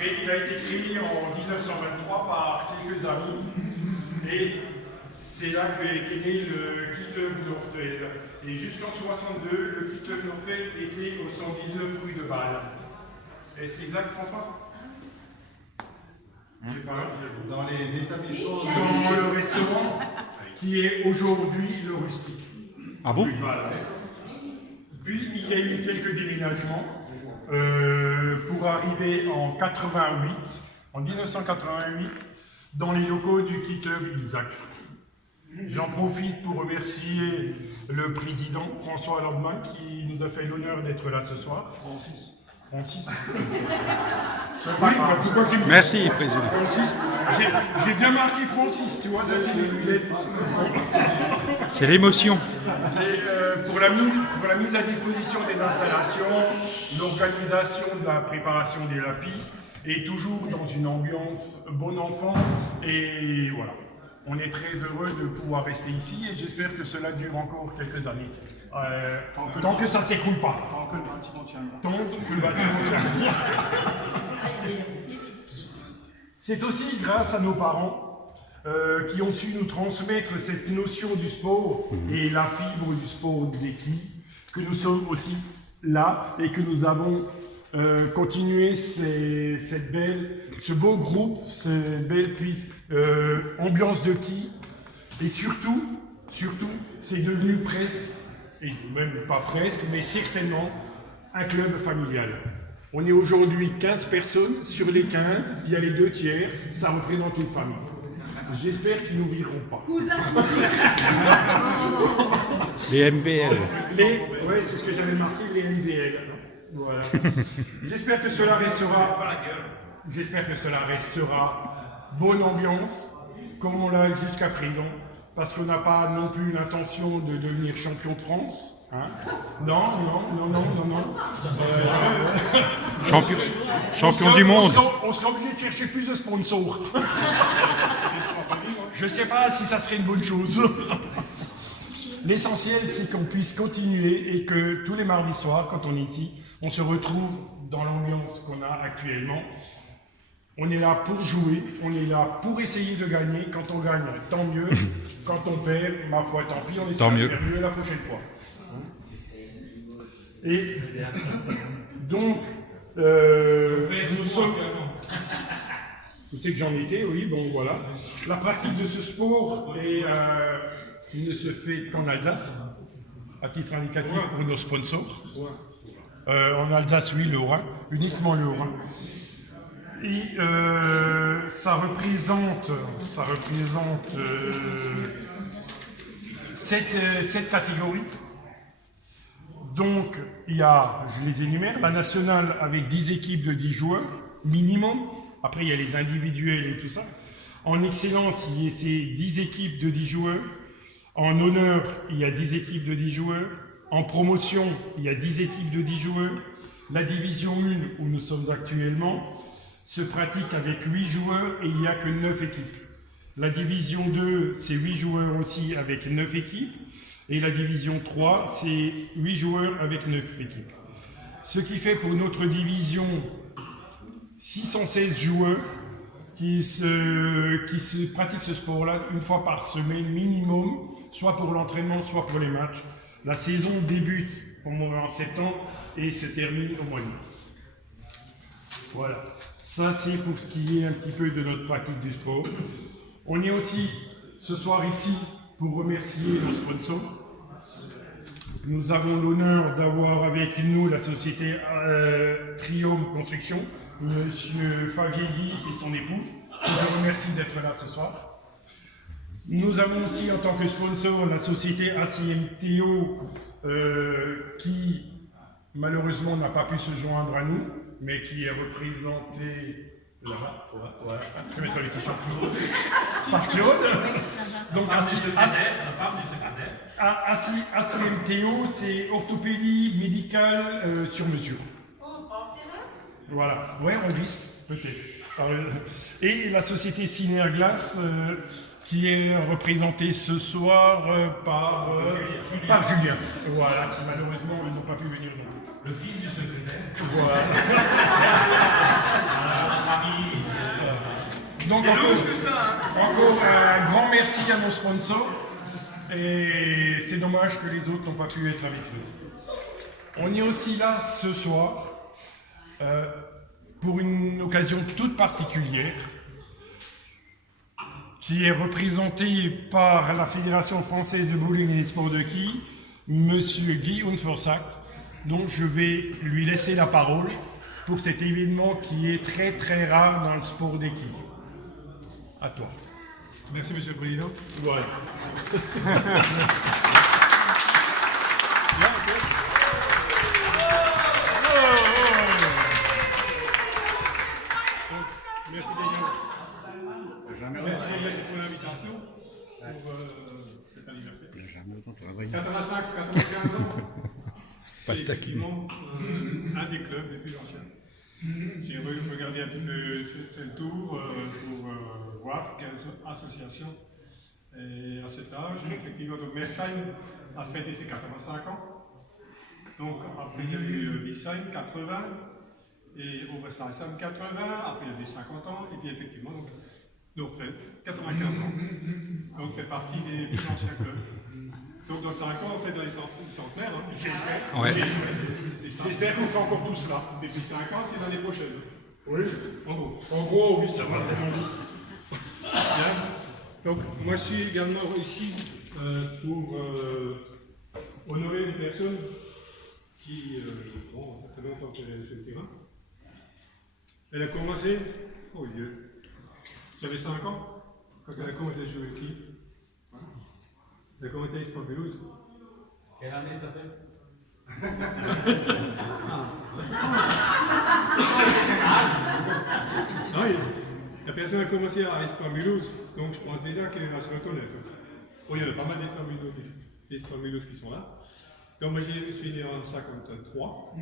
Il a été créé en 1923 par quelques amis et c'est là qu'est né le Ski Club Nordfeld. Et jusqu'en 62, le Ski Club Nordfeld était au 119 rue de Bâle. Est-ce exact, François? Dans les établissements. Dans le restaurant qui est aujourd'hui le Rustique. Ah bon? Puis il y a eu quelques déménagements pour arriver en 1988, dans les locaux du Ski Club Isaac. J'en profite pour remercier le président François Landman qui nous a fait l'honneur d'être là ce soir. Francis. Oui, pourquoi j'ai mis Merci, président. Francis, j'ai bien marqué Francis, tu vois, ça c'est les lunettes. C'est l'émotion. Et, pour la mise à disposition des installations, l'organisation de la préparation de la piste, et toujours dans une ambiance bon enfant, et voilà. On est très heureux de pouvoir rester ici, et j'espère que cela dure encore quelques années. Tant que ça ne s'écroule pas. Tant que le bâtiment tient. Tant que le bâtiment tient. C'est aussi grâce à nos parents qui ont su nous transmettre cette notion du sport et la fibre du sport d'équipe, que nous sommes aussi là et que nous avons continué ce beau groupe, cette belle ambiance de qui. Et surtout, c'est devenu presque, et même pas presque, mais certainement un club familial. On est aujourd'hui 15 personnes, sur les 15, il y a les 2 tiers, ça représente une famille. J'espère qu'ils ne nous vireront pas. Cousin. Les MVL. Oui, c'est ce que j'avais marqué, les MVL. Voilà. J'espère que cela restera bonne ambiance, comme on l'a jusqu'à présent, parce qu'on n'a pas non plus l'intention de devenir champion de France. Hein? Non. Champion du monde. On sera obligé de chercher plus de sponsors. Je ne sais pas si ça serait une bonne chose. L'essentiel, c'est qu'on puisse continuer et que tous les mardis soirs, quand on est ici, on se retrouve dans l'ambiance qu'on a actuellement. On est là pour jouer, on est là pour essayer de gagner. Quand on gagne, tant mieux. Quand on perd, ma foi, tant pis, on essaiera de faire mieux la prochaine fois. Et donc, nous sommes... Je sais que j'en étais, oui, bon voilà. La pratique de ce sport ne se fait qu'en Alsace, à titre indicatif pour nos sponsors. En Alsace, oui, le Rhin, uniquement le Rhin. Et ça représente 7 catégories. Donc, il y a, je les énumère, la nationale avec 10 équipes de 10 joueurs, minimum. Après, il y a les individuels et tout ça. En excellence, il y a ces 10 équipes de 10 joueurs. En honneur, il y a 10 équipes de 10 joueurs. En promotion, il y a 10 équipes de 10 joueurs. La division 1, où nous sommes actuellement, se pratique avec 8 joueurs et il n'y a que 9 équipes. La division 2, c'est 8 joueurs aussi avec 9 équipes. Et la division 3, c'est 8 joueurs avec 9 équipes. Ce qui fait pour notre division 616 joueurs qui pratiquent ce sport-là une fois par semaine minimum, soit pour l'entraînement, soit pour les matchs. La saison débute en septembre et se termine au mois de mars. Voilà. Ça, c'est pour ce qui est un petit peu de notre pratique du sport. On est aussi ce soir ici pour remercier nos sponsors. Nous avons l'honneur d'avoir avec nous la société Triome Construction, Monsieur Favier-Guy et son épouse. Je vous remercie d'être là ce soir. Nous avons aussi en tant que sponsor la société ACMTO qui malheureusement n'a pas pu se joindre à nous, mais qui est représentée là-bas. Voilà. Je vais mettre les t-shirts par Claude. Donc ACMTO, c'est orthopédie médicale sur mesure. Voilà, ouais, on glisse, peut-être. Et la société Synerglass, qui est représentée ce soir par Julien. Voilà, qui malheureusement ils n'ont pas pu venir non plus. Le fils du secrétaire. Voilà. Donc encore un grand merci à nos sponsors. Et c'est dommage que les autres n'ont pas pu être avec nous. On est aussi là ce soir pour une occasion toute particulière qui est représentée par la Fédération française de bowling et des sports de quilles, Monsieur Guy Unversack, dont je vais lui laisser la parole pour cet événement qui est très très rare dans le sport des quilles. À toi. Merci, Monsieur le Président. Ouais. Merci déjà pour l'invitation pour cet anniversaire. Jamais autant travaillé. 85-95 ans, c'est effectivement un des clubs les plus anciens. J'ai regardé un petit peu, fait le tour pour voir quelles associations. Et à cet âge, effectivement, donc Mersheim a fêté ses 85 ans. Donc après il y a eu Bixheim 80 et Obersheim 80, après il y a eu 50 ans, et puis effectivement, donc 95 ans. Donc fait partie des plus anciens clubs. Donc dans 5 ans, on fait dans les centenaires, hein. J'espère. Ouais. J'espère qu'on sera encore tous là. Et puis 5 ans, c'est l'année prochaine. Oui. En gros. En gros, oui, ça va tellement vite. Bien. Donc moi je suis également ici pour honorer une personne qui, bon, ça fait longtemps qu'elle est sur le terrain. Elle a commencé, oh Dieu, j'avais 5 ans quand elle a commencé à jouer au ski. Elle a commencé à Esport Pelouse. Quelle année ça fait? Non, la personne a commencé à Espoir Mulhouse, donc je pense déjà qu'elle va se reconnaître. Bon, il y en a pas mal d'Espoir Mulhouse qui sont là. Donc moi je suis né en 53.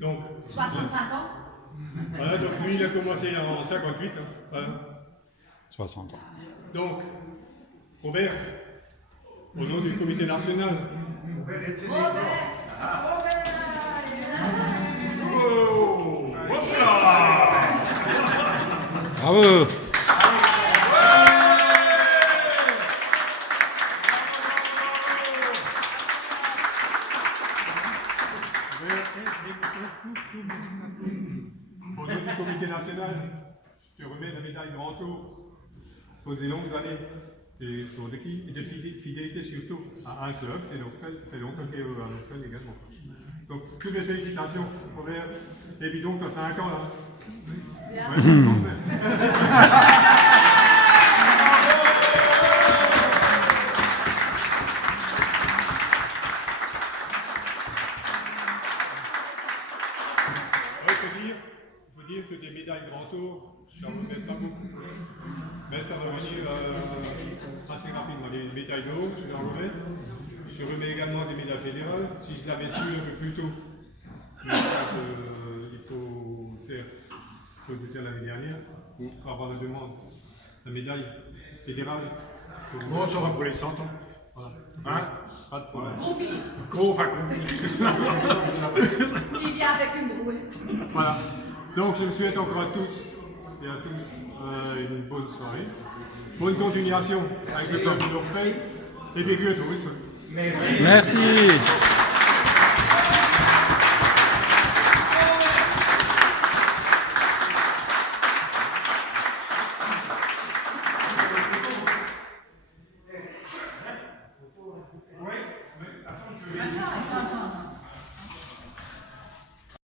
Donc, 65 ans. voilà, donc lui il a commencé en 58. Hein, voilà. 60 ans. Donc, Robert, au nom du comité national, Oh, hop là. Bravo. au nom du comité national, je te remets la médaille Grand Tour pour des longues années et sur des quilles et de fidélité surtout à un club, et donc ça fait longtemps qu'il est à Bruxelles également. Donc toutes mes félicitations, Robert. Et puis donc, tu as 5 ans là. Ouais, 60. Il faut dire que des médailles Grand Tour, j'en remets pas beaucoup. Mais ça va venir assez rapidement. Les médailles d'or, je en remets. Je remets également des médailles fédérales. Si je l'avais su un peu plus tôt, mais il faut le faire l'année dernière pour avoir la demande. La médaille fédérale. Bon, on sera pour les 100 ans. Voilà. Hein? Pas de problème. Gros bif. Gros, enfin, gros. Il vient avec une brouette. Voilà. Donc je vous souhaite encore à toutes et à tous une bonne soirée. Bonne continuation avec le club de l'Orphée. Et bien que tous. Merci. Oui, mais attends, je vais.